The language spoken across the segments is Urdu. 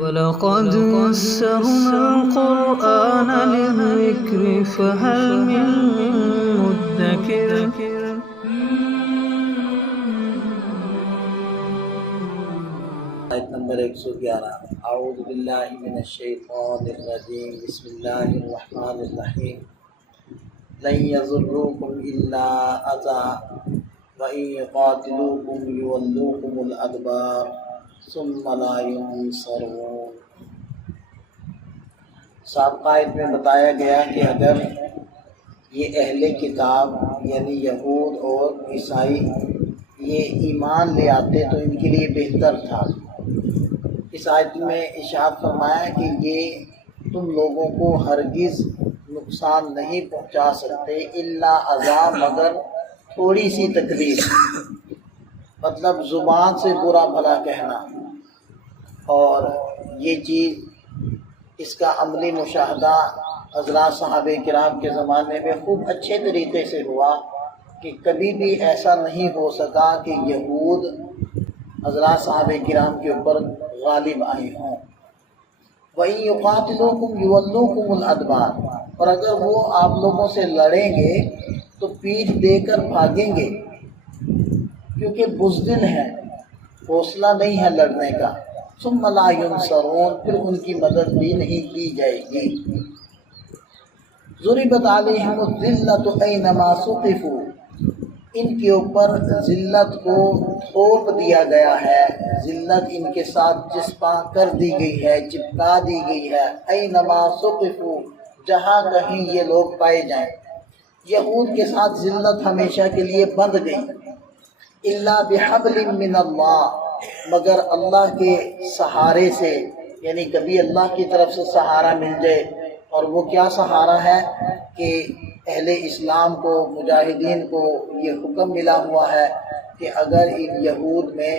وَلَقَدْ يَسَّرْنَا الْقُرْآنَ لِلذِّكْرِ فَهَلْ مِن مُّدَّكِرٍ آیت نمبر 111 اعوذ باللہ من الشیطان الرجیم بسم اللہ الرحمن الرحیم لن یضروکم الا اذى وان یقاتلوکم یولوکم الادبار ثم لا ینصرون۔ سابقہ آیت میں بتایا گیا کہ اگر یہ اہل کتاب یعنی یہود اور عیسائی یہ ایمان لے آتے تو ان کے لیے بہتر تھا۔ اس آیت میں ارشاد فرمایا کہ یہ تم لوگوں کو ہرگز نقصان نہیں پہنچا سکتے الا اذى، مگر تھوڑی سی تکلیف، مطلب زبان سے برا بھلا کہنا۔ اور یہ چیز اس کا عملی مشاہدہ حضرات صحابہ کرام کے زمانے میں خوب اچھے طریقے سے ہوا کہ کبھی بھی ایسا نہیں ہو سکا کہ یہود حضرات صحابہ کرام کے اوپر غالب آئے ہوں۔ وَإِن يُقَاتِلُوكُمْ يُوَلُّوكُمُ الْأَدْبَارَ، اور اگر وہ آپ لوگوں سے لڑیں گے تو پیٹھ دے کر بھاگیں گے، کیونکہ بزدل ہیں، حوصلہ نہیں ہے لڑنے کا۔ ثُمَّ لَا يُنصَرُونَ، پھر ان کی مدد بھی نہیں کی جائے گی۔ ضُرِبَتْ عَلَيْهِمُ الذِّلَّةُ أَيْنَمَا ثُقِفُوا، ان کے اوپر ذلت کو تھوپ دیا گیا ہے، ذلت ان کے ساتھ چسپاں کر دی گئی ہے، چپکا دی گئی ہے۔ اینما ثقفوا، جہاں کہیں یہ لوگ پائے جائیں۔ یہود کے ساتھ ذلت ہمیشہ کے لیے بندھ گئی۔ الا بحبل من اللہ، مگر اللہ کے سہارے سے، یعنی کبھی اللہ کی طرف سے سہارا مل جائے، اور وہ کیا سہارا ہے کہ اہل اسلام کو، مجاہدین کو یہ حکم ملا ہوا ہے کہ اگر ان یہود میں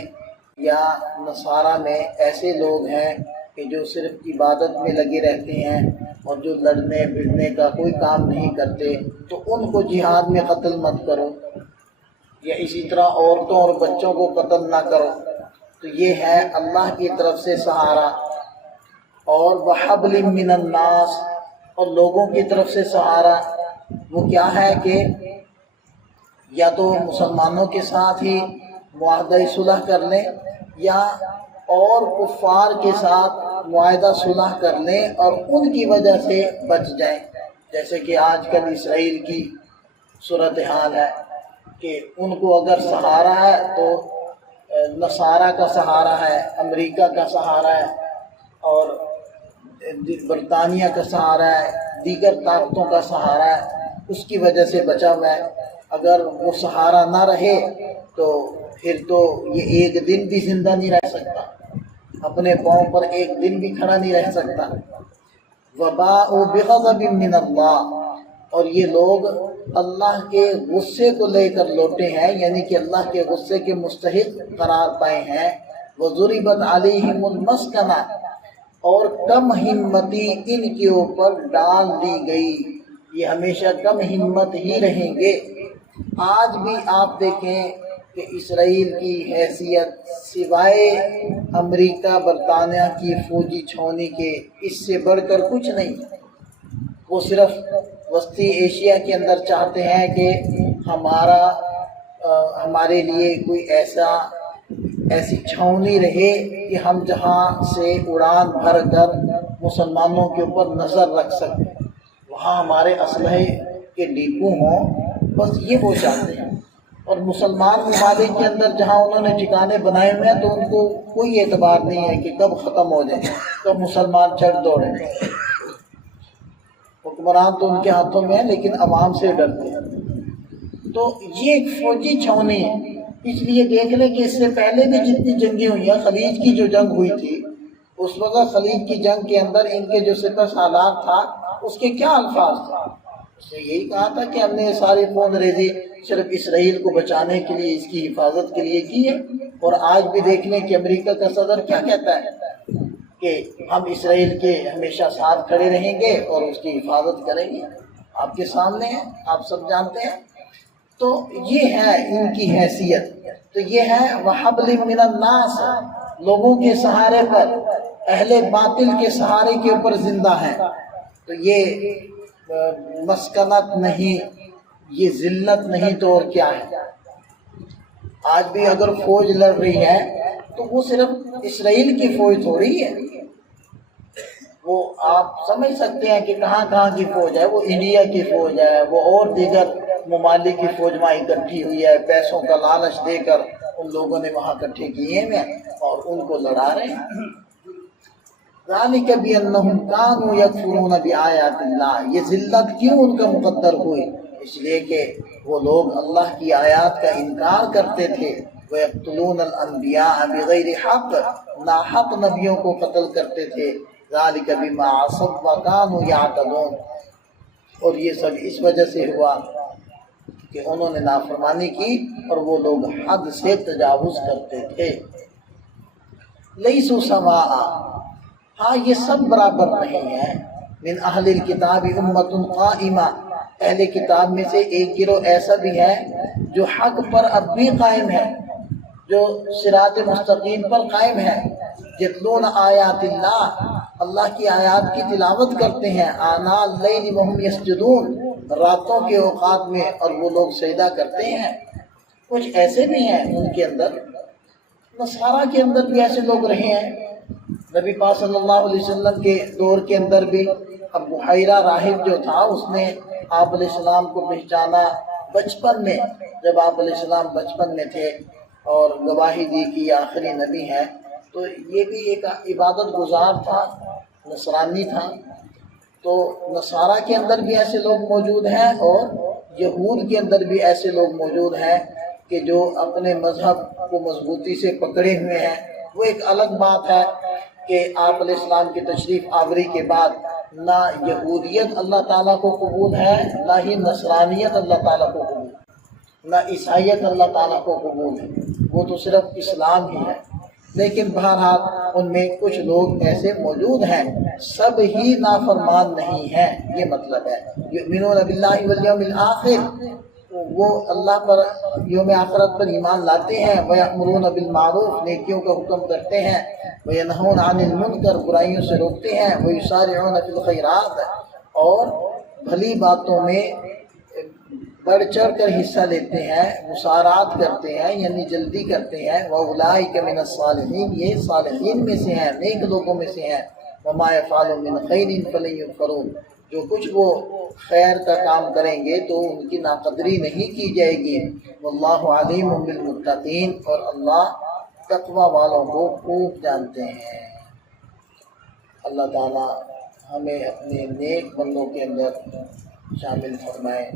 یا نصارہ میں ایسے لوگ ہیں کہ جو صرف عبادت میں لگے رہتے ہیں اور جو لڑنے بھڑنے کا کوئی کام نہیں کرتے، تو ان کو جہاد میں قتل مت کرو، یا اسی طرح عورتوں اور بچوں کو قتل نہ کرو۔ تو یہ ہے اللہ کی طرف سے سہارا۔ اور وحبل من الناس، اور لوگوں کی طرف سے سہارا وہ کیا ہے کہ یا تو مسلمانوں کے ساتھ ہی معاہدہ صلح کر لیں، یا اور کفار کے ساتھ معاہدہ صلح کر لیں اور ان کی وجہ سے بچ جائیں، جیسے کہ آج کل اسرائیل کی صورتحال ہے کہ ان کو اگر سہارا ہے تو نصارہ کا سہارا ہے، امریکہ کا سہارا ہے، اور برطانیہ کا سہارا ہے، دیگر طاقتوں کا سہارا ہے، اس کی وجہ سے بچا ہوا ہے۔ اگر وہ سہارا نہ رہے تو پھر تو یہ ایک دن بھی زندہ نہیں رہ سکتا، اپنے پاؤں پر ایک دن بھی کھڑا نہیں رہ سکتا۔ وباء بغضب من اللہ، اور یہ لوگ اللہ کے غصے کو لے کر لوٹے ہیں، یعنی کہ اللہ کے غصے کے مستحق قرار پائے ہیں۔ وضربت علیہم المسکنہ، اور کم ہمتی ان کے اوپر ڈال دی گئی، یہ ہمیشہ کم ہمت ہی رہیں گے۔ آج بھی آپ دیکھیں کہ اسرائیل کی حیثیت سوائے امریکہ برطانیہ کی فوجی چھاؤنی کے اس سے بڑھ کر کچھ نہیں۔ وہ صرف وسطی ایشیا کے اندر چاہتے ہیں کہ ہمارے لیے کوئی ایسی چھاؤنی رہے کہ ہم جہاں سے اڑان بھر کر مسلمانوں کے اوپر نظر رکھ سکیں، وہاں ہمارے اسلحے کے ڈیپو ہوں، بس یہ وہ چاہتے ہیں۔ اور مسلمان ممالک کے اندر جہاں انہوں نے ٹھکانے بنائے ہوئے ہیں تو ان کو کوئی اعتبار نہیں ہے کہ کب ختم ہو جائیں، کب مسلمان چڑھ دوڑیں۔ حکمران تو ان کے ہاتھوں میں ہے لیکن عوام سے ڈرتے ہیں۔ تو یہ ایک فوجی چھاؤنی ہے۔ اس لیے دیکھ لیں کہ اس سے پہلے بھی جتنی جنگیں ہوئی ہیں، خلیج کی جو جنگ ہوئی تھی، اس وقت خلیج کی جنگ کے اندر ان کے جو سپہ سالار تھا، اس کے کیا الفاظ تھے؟ اس نے یہی کہا تھا کہ ہم نے ساری خون ریزی صرف اسرائیل کو بچانے کے لیے، اس کی حفاظت کے لیے کی ہے۔ اور آج بھی دیکھ لیں کہ امریکہ کا صدر کیا کہتا ہے کہ ہم اسرائیل کے ہمیشہ ساتھ کھڑے رہیں گے اور اس کی حفاظت کریں گے۔ آپ کے سامنے ہے، آپ سب جانتے ہیں۔ تو یہ ہے ان کی حیثیت۔ تو یہ ہے وحبل من الناس، لوگوں کے سہارے پر، اہل باطل کے سہارے کے اوپر زندہ ہیں، تو یہ مسکنت نہیں، یہ ذلت نہیں تو اور کیا ہے؟ آج بھی اگر فوج لڑ رہی ہے تو وہ صرف اسرائیل کی فوج تھوڑی ہے، وہ آپ سمجھ سکتے ہیں کہ کہاں کہاں کی فوج ہے، وہ انڈیا کی فوج ہے، وہ اور دیگر ممالک کی فوج وہاں اکٹھی ہوئی ہے، پیسوں کا لالچ دے کر ان لوگوں نے وہاں اکٹھے کیے ہیں اور ان کو لڑا رہے ہیں۔ ذالک بانہم کانوا یکفرون بآیات اللہ، یہ ذلت کیوں ان کا مقدر ہوئی؟ اس لیے کہ وہ لوگ اللہ کی آیات کا انکار کرتے تھے، وَيَقْتُلُونَ الْأَنْبِيَاءَ بِغَيْرِ حق، ناحق نبیوں کو قتل کرتے تھے، ذَلِكَ بِمَا عَصَوْا وَكَانُوا يَعْتَدُونَ، اور یہ سب اس وجہ سے ہوا کہ انہوں نے نافرمانی کی اور وہ لوگ حد سے تجاوز کرتے تھے۔ لیسوا سواء، ہاں یہ سب برابر نہیں ہے، من اہل الکتاب امۃ قائمہ، اہل کتاب میں سے ایک گروہ ایسا بھی ہے جو حق پر اب بھی قائم ہے، جو صراط مستقیم پر قائم ہے، یتلون آیات اللہ، اللہ کی آیات کی تلاوت کرتے ہیں، آناء اللیل وہم یسجدون، راتوں کے اوقات میں اور وہ لوگ سجدہ کرتے ہیں۔ کچھ ایسے بھی ہیں ان کے اندر، نصارہ کے اندر بھی ایسے لوگ رہے ہیں، نبی پاک صلی اللہ علیہ وسلم کے دور کے اندر بھی اب بحیرہ راہب جو تھا اس نے آپ علیہ السلام کو پہچانا بچپن میں، جب آپ علیہ السلام بچپن میں تھے اور گواہی دی کہ یہ آخری نبی ہے، تو یہ بھی ایک عبادت گزار تھا، نصرانی تھا۔ تو نصارہ کے اندر بھی ایسے لوگ موجود ہیں اور یہود کے اندر بھی ایسے لوگ موجود ہیں کہ جو اپنے مذہب کو مضبوطی سے پکڑے ہوئے ہیں۔ وہ ایک الگ بات ہے کہ آپ علیہ السلام کی تشریف آوری کے بعد نہ یہودیت اللہ تعالیٰ کو قبول ہے، نہ ہی نصرانیت اللہ تعالیٰ کو قبول ہے، نہ عیسائیت اللہ تعالیٰ کو قبول ہے، وہ تو صرف اسلام ہی ہے۔ لیکن بہرحال ان میں کچھ لوگ ایسے موجود ہیں، سب ہی نافرمان نہیں ہیں، یہ مطلب ہے۔ یؤمنون باللہ والیوم الآخر، وہ اللہ پر، یوم آخرت پر ایمان لاتے ہیں، وَيَأْمُرُونَ بِالْمَعْرُوفِ، نیکیوں کا حکم کرتے ہیں، وَيَنْهُونَ عَنِ الْمُنْكَرِ، برائیوں سے روکتے ہیں، وَيُسَارِعُونَ فِي الْخَيْرَاتِ، اور بھلی باتوں میں بڑھ چڑھ کر حصہ لیتے ہیں، مسارعات کرتے ہیں یعنی جلدی کرتے ہیں، وَأُولَٰئِكَ مِنَ الصَّالِحِينَ، یہ صالحین میں سے ہیں، نیک لوگوں میں سے ہیں، وَمَا يَفْعَلُوا مِنْ خَيْرٍ فَلَن يُكْفَرُوهُ، جو کچھ وہ خیر کا کام کریں گے تو ان کی ناقدری نہیں کی جائے گی۔ واللہ علیم بالمتقین، اور اللہ تقوی والوں کو خوب جانتے ہیں۔ اللہ تعالیٰ ہمیں اپنے نیک بندوں کے اندر شامل فرمائے۔